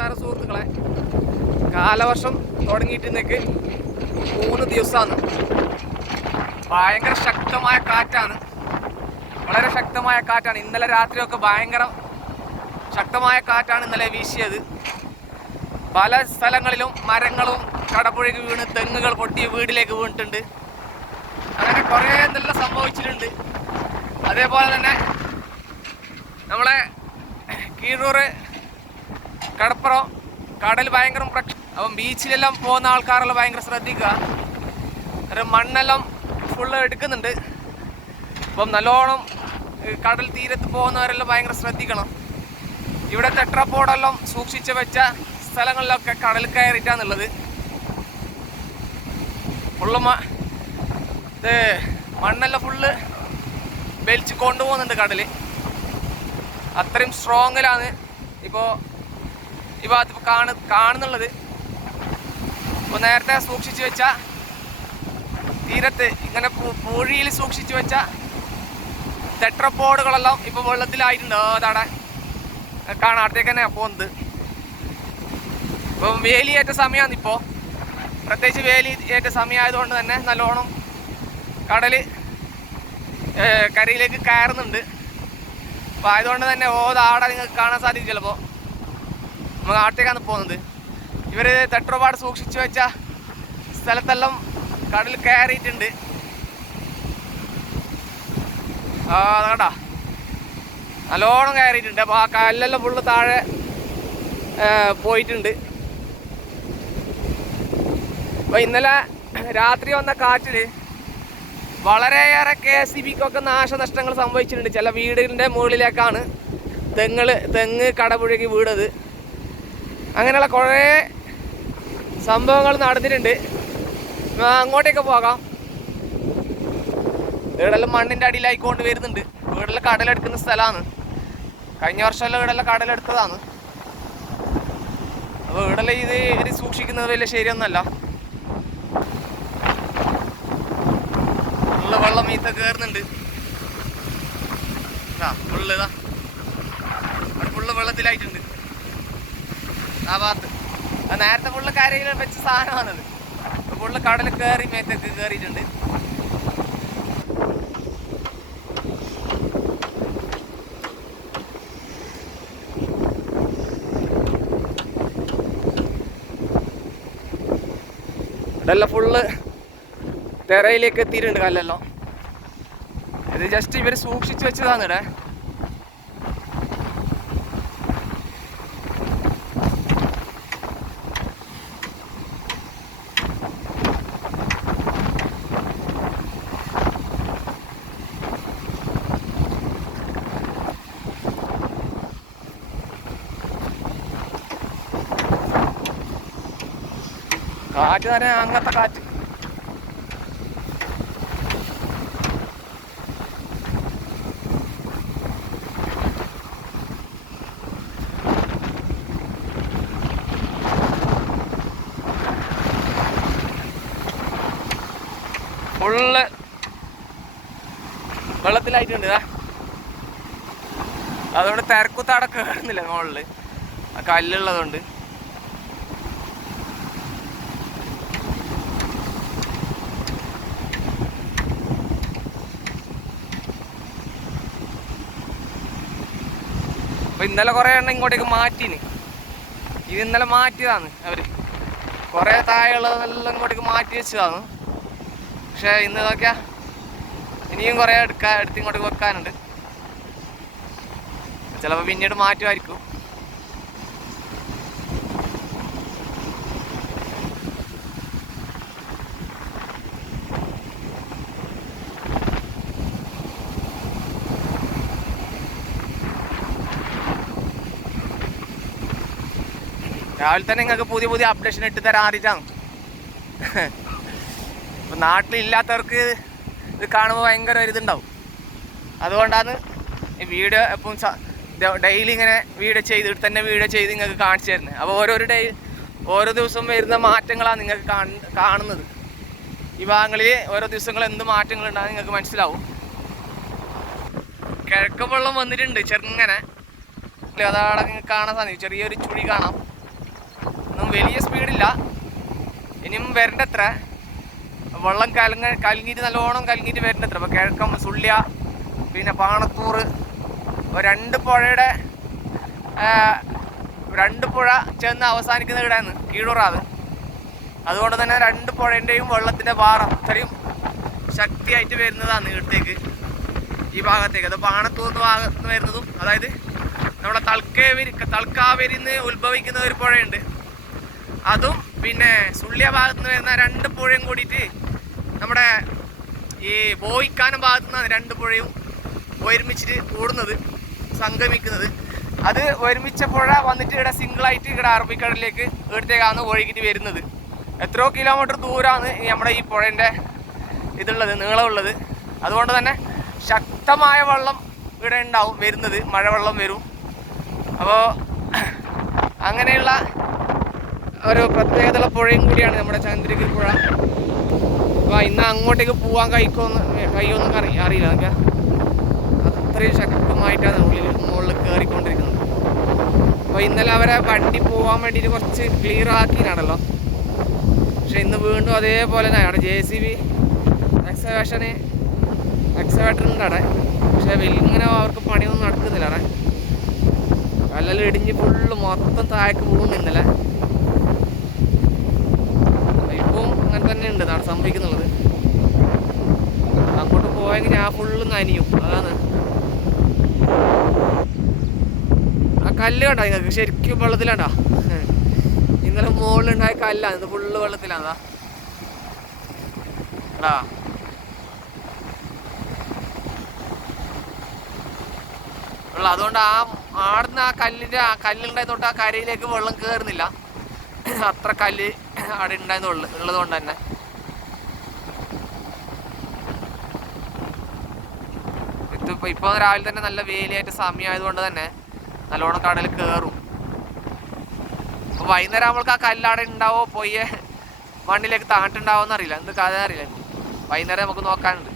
നമസ്കാരം സുഹൃത്തുക്കളെ. കാലവർഷം തുടങ്ങിയിട്ട് നിൽക്ക് മൂന്ന് ദിവസമാണ് ഭയങ്കര ശക്തമായ കാറ്റാണ്. വളരെ ശക്തമായ കാറ്റാണ്. ഇന്നലെ രാത്രിയൊക്കെ ഭയങ്കര ശക്തമായ കാറ്റാണ് ഇന്നലെ വീശിയത്. പല സ്ഥലങ്ങളിലും മരങ്ങളും കടപ്പുഴയ്ക്ക് വീണ് തെങ്ങുകൾ പൊട്ടി വീടിലേക്ക് വീണിട്ടുണ്ട്. അങ്ങനെ കുറേ നല്ല സംഭവിച്ചിട്ടുണ്ട്. അതേപോലെ തന്നെ നമ്മളെ കീഴൂറ് കടപ്പുറം കടൽ ഭയങ്കര അപ്പം ബീച്ചിലെല്ലാം പോകുന്ന ആൾക്കാരെല്ലാം ഭയങ്കര ശ്രദ്ധിക്കുക. ഒരു മണ്ണെല്ലാം ഫുള്ള് എടുക്കുന്നുണ്ട്. അപ്പം നല്ലോണം കടൽ തീരത്ത് പോകുന്നവരെല്ലാം ഭയങ്കര ശ്രദ്ധിക്കണം. ഇവിടെ ടെട്രപ്പോടെല്ലാം സൂക്ഷിച്ച് വെച്ച സ്ഥലങ്ങളിലൊക്കെ കടൽ കയറിയിട്ടാന്നുള്ളത്. ഫുള്ള് ഇത് മണ്ണെല്ലാം ഫുള്ള് വലിച്ച് കൊണ്ടുപോകുന്നുണ്ട് കടൽ അത്രയും സ്ട്രോങ്ങിലാണ് ഇപ്പോൾ ഈ ഭാഗത്ത് കാണു കാണുന്നുള്ളത്. ഇപ്പോൾ നേരത്തെ സൂക്ഷിച്ചു വെച്ച തീരത്ത് ഇങ്ങനെ പൂഴിയിൽ സൂക്ഷിച്ചു വെച്ച ടെട്രപ്പോഡുകളെല്ലാം ഇപ്പോൾ വെള്ളത്തിലായിട്ടുണ്ട് അതാണ് കാണാം അടുത്തേക്ക് തന്നെ പോകുന്നത് ഇപ്പം വേലിയേറ്റ സമയമാണ് ഇപ്പോൾ പ്രത്യേകിച്ച് വേലി ഏറ്റ സമയമായതുകൊണ്ട് തന്നെ നല്ലോണം കടൽ കരയിലേക്ക് കയറുന്നുണ്ട്. അപ്പോൾ ആയതുകൊണ്ട് തന്നെ ഓതാടെ നിങ്ങൾക്ക് കാണാൻ സാധിക്കും ചിലപ്പോൾ നമ്മൾ ആട്ടേക്കാണ് പോകുന്നത്. ഇവർ തെട്ടുപാട് സൂക്ഷിച്ചു വെച്ച സ്ഥലത്തെല്ലാം കടൽ കയറിയിട്ടുണ്ട്. ആ അതാടാ നല്ലോണം കയറിയിട്ടുണ്ട്. അപ്പോൾ ആ കല്ലെല്ലാം ഫുള്ള് താഴെ പോയിട്ടുണ്ട്. അപ്പോൾ ഇന്നലെ രാത്രി വന്ന കാറ്റിൽ വളരെയേറെ കെ എസ് സി ബിക്കൊക്കെ നാശനഷ്ടങ്ങൾ സംഭവിച്ചിട്ടുണ്ട്. ചില വീടിന്റെ മുകളിലേക്കാണ് തെങ്ങൾ തെങ്ങ് കടപുഴകി വീണത്. അങ്ങനെയുള്ള കുറേ സംഭവങ്ങൾ നടന്നിട്ടുണ്ട്. അങ്ങോട്ടേക്ക് പോകാം. വീടെല്ലാം മണ്ണിന്റെ അടിയിലായിക്കൊണ്ട് വരുന്നുണ്ട്. വീടെല്ലാം കടലെടുക്കുന്ന സ്ഥലമാണ്. കഴിഞ്ഞ വർഷമെല്ലാം വീടെല്ലാം കടലെടുത്തതാണ്. അപ്പോൾ വീടെല്ലാം ഇത് ഇത് സൂക്ഷിക്കുന്നത് വലിയ ശരിയൊന്നല്ല ഉള്ള വെള്ളം മീത്ത കയറുന്നുണ്ട്. ഫുള്ള് ഇതാ. ഫുള്ള് വെള്ളത്തിലായിട്ടുണ്ട്. ആ ഭാഗത്ത്. നേരത്തെ ഫുള്ള് കരയിൽ വെച്ച സാധനമാണത്. ഫുള്ള് കടൽ കയറി മേത്തേക്ക് കയറിയിട്ടുണ്ട് ഇതെല്ലാം ഫുള്ള് തിരയിലേക്ക് എത്തിയിട്ടുണ്ട് കല്ലെല്ലാം. ഇത് ജസ്റ്റ് ഇവർ സൂക്ഷിച്ചു വെച്ചതാണ് ഇവിടെ കാറ്റ് തന്നെ അങ്ങനത്തെ കാറ്റ്. ഫുള്ള് വെള്ളത്തിലായിട്ടുണ്ട് അതുകൊണ്ട് തിരക്കുത്താടെ കാണുന്നില്ല മുകളിൽ ആ കല്ലുള്ളതുകൊണ്ട്. അപ്പൊ ഇന്നലെ കൊറേ എണ്ണം ഇങ്ങോട്ടേക്ക് മാറ്റിന്. ഇത് ഇന്നലെ മാറ്റിയതാണ് അവർ. കുറെ താഴെയുള്ളതെല്ലാം ഇങ്ങോട്ടേക്ക് മാറ്റി വെച്ചതാണ്. പക്ഷെ ഇന്ന് നോക്കിയാ ഇനിയും കൊറേ എടുക്കാൻ എടുത്ത് ഇങ്ങോട്ടേക്ക് വെക്കാനുണ്ട്. ചിലപ്പോൾ പിന്നീട് മാറ്റുമായിരിക്കും. രാവിലെ തന്നെ നിങ്ങൾക്ക് പുതിയ പുതിയ അപ്ഡേഷൻ ഇട്ട് ആദ്യമായിട്ടാണ് ഇപ്പം നാട്ടിലില്ലാത്തവർക്ക് ഇത് കാണുമ്പോൾ ഭയങ്കര ഒരിതുണ്ടാവും അതുകൊണ്ടാണ് ഈ വീഡിയോ എപ്പം ഡെയിലി ഇങ്ങനെ വീഡിയോ ചെയ്ത് തന്നെ വീഡിയോ ചെയ്ത് നിങ്ങൾക്ക് കാണിച്ചു തരുന്നത് അപ്പോൾ ഓരോരോ ഡേ ഓരോ ദിവസം വരുന്ന മാറ്റങ്ങളാണ് നിങ്ങൾക്ക് കാണുന്നത്. ഈ ഭാഗങ്ങളിൽ ഓരോ ദിവസങ്ങൾ എന്ത് മാറ്റങ്ങളുണ്ടാകും നിങ്ങൾക്ക് മനസ്സിലാവും. കിഴക്കവെള്ളം വന്നിട്ടുണ്ട് ചെറുങ്ങനെ. അതാടെ കാണാൻ സാധിക്കും. ചെറിയൊരു ചുഴി കാണാം. വലിയ സ്പീഡില്ല. ഇനിയും വരണ്ടത്ര. വെള്ളം കലങ്ങ കലങ്ങിയിട്ട് നല്ലോണം കലങ്ങിയിട്ട് വരണ്ടത്ര. അപ്പോൾ കിഴക്കം സുള്ളിയ പിന്നെ പാണത്തൂർ രണ്ട് പുഴയുടെ രണ്ട് പുഴ ചെന്ന് അവസാനിക്കുന്ന ഇവിടെയാണ് കീഴൂറാത് അതുകൊണ്ട് തന്നെ രണ്ട് പുഴേന്റെയും വെള്ളത്തിന്റെ ഭാരം അത്രയും ശക്തിയായിട്ട് വരുന്നതാണ് ഇവിടത്തേക്ക് ഈ ഭാഗത്തേക്ക്. അത് പാണത്തൂർന്ന് ഭാഗത്ത് വരുന്നതും അതായത് നമ്മുടെ തൾക്കേവരി തൽക്കാവേരിന്ന് ഉത്ഭവിക്കുന്ന ഒരു പുഴയുണ്ട്. അതും പിന്നെ സുള്ളിയ ഭാഗത്ത് നിന്ന് വരുന്ന രണ്ട് പുഴയും കൂടിയിട്ട് നമ്മുടെ ഈ ബോയിക്കാനം ഭാഗത്ത് നിന്നാണ് രണ്ട് പുഴയും ഒരുമിച്ചിട്ട് കൂടുന്നത് സംഗമിക്കുന്നത്. അത് ഒരുമിച്ച പുഴ വന്നിട്ട് ഇവിടെ സിംഗിളായിട്ട് ഇവിടെ അറബിക്കടലിലേക്ക് ഇവിടത്തേക്കാണ് ഒഴുകിട്ട് വരുന്നത്. എത്രയോ കിലോമീറ്റർ ദൂരമാണ് നമ്മുടെ ഈ പുഴേന്റെ ഇതുള്ളത് നീളമുള്ളത്. അതുകൊണ്ട് തന്നെ ശക്തമായ വെള്ളം ഇവിടെ ഉണ്ടാവും വരുന്നത്. മഴവെള്ളം വരും. അപ്പോൾ അങ്ങനെയുള്ള ഒരു പ്രത്യേകതയുള്ള പുഴയും കൂടിയാണ് നമ്മുടെ ചന്ദ്രഗിരി പുഴ. അപ്പോൾ ഇന്ന് അങ്ങോട്ടേക്ക് പോകാൻ കൈക്കൊന്ന് കഴിയുമെന്ന് അറി അറിയില്ല നമുക്ക് അത്രയും ശക്തമായിട്ടാണ് ഉള്ളിൽ മുകളിൽ കയറിക്കൊണ്ടിരിക്കുന്നത് അപ്പോൾ ഇന്നലെ അവരെ വണ്ടി പോകാൻ വേണ്ടിയിട്ട് കുറച്ച് ക്ലിയർ ആക്കിയിട്ടാണല്ലോ പക്ഷെ ഇന്ന് വീണ്ടും അതേപോലെ തന്നെ അവിടെ ജെ സി ബി എക്സവേഷന് എക്സവേറ്റർ ഉണ്ട് അവിടെ പക്ഷെ ഇങ്ങനെ അവർക്ക് പണിയൊന്നും നടക്കുന്നില്ല അവിടെ. കല്ലെല്ലാം ഇടിഞ്ഞ് ഫുള്ള് മൊത്തം താഴേക്ക് പോകുന്നു ഇന്നലെ ഇപ്പം അങ്ങനെ തന്നെ ഉണ്ട് അവിടെ സംഭവിക്കുന്നുള്ളത്. അങ്ങോട്ട് പോയെങ്കിൽ ഞാൻ ഫുള്ള് നനിയും. അതാണ്. ആ കല്ല് കണ്ട? നിങ്ങൾക്ക് ശരിക്കും വെള്ളത്തിലാണ്ടാ? ഇന്നലെ മുകളിലുണ്ടായ കല്ലാണ് ഇത് ഫുള്ള് വെള്ളത്തിലാണതാ എടാ അതുകൊണ്ട് ആ ആടുന്ന ആ കല്ലിന്റെ ആ കല്ലുണ്ടായതുകൊണ്ട് ആ കരയിലേക്ക് വെള്ളം കയറുന്നില്ല അത്ര കല്ല് അവിടെ ഉണ്ടായതുള്ളു ഉള്ളത് കൊണ്ട് തന്നെ. ഇതിപ്പോ ഇപ്പൊ രാവിലെ തന്നെ നല്ല വേലിയായിട്ട് സമയമായതുകൊണ്ട് തന്നെ നല്ലോണം കടൽ കയറും അപ്പൊ വൈകുന്നേരം ആകുമ്പോൾക്ക് ആ കല്ലാടെ ഉണ്ടാവോ പോയി മണ്ണിലേക്ക് താണ്ടുണ്ടാവോന്ന് എന്നറിയില്ല എന്ത് കഥ അറിയില്ല. വൈകുന്നേരം നമുക്ക് നോക്കാനുണ്ട്.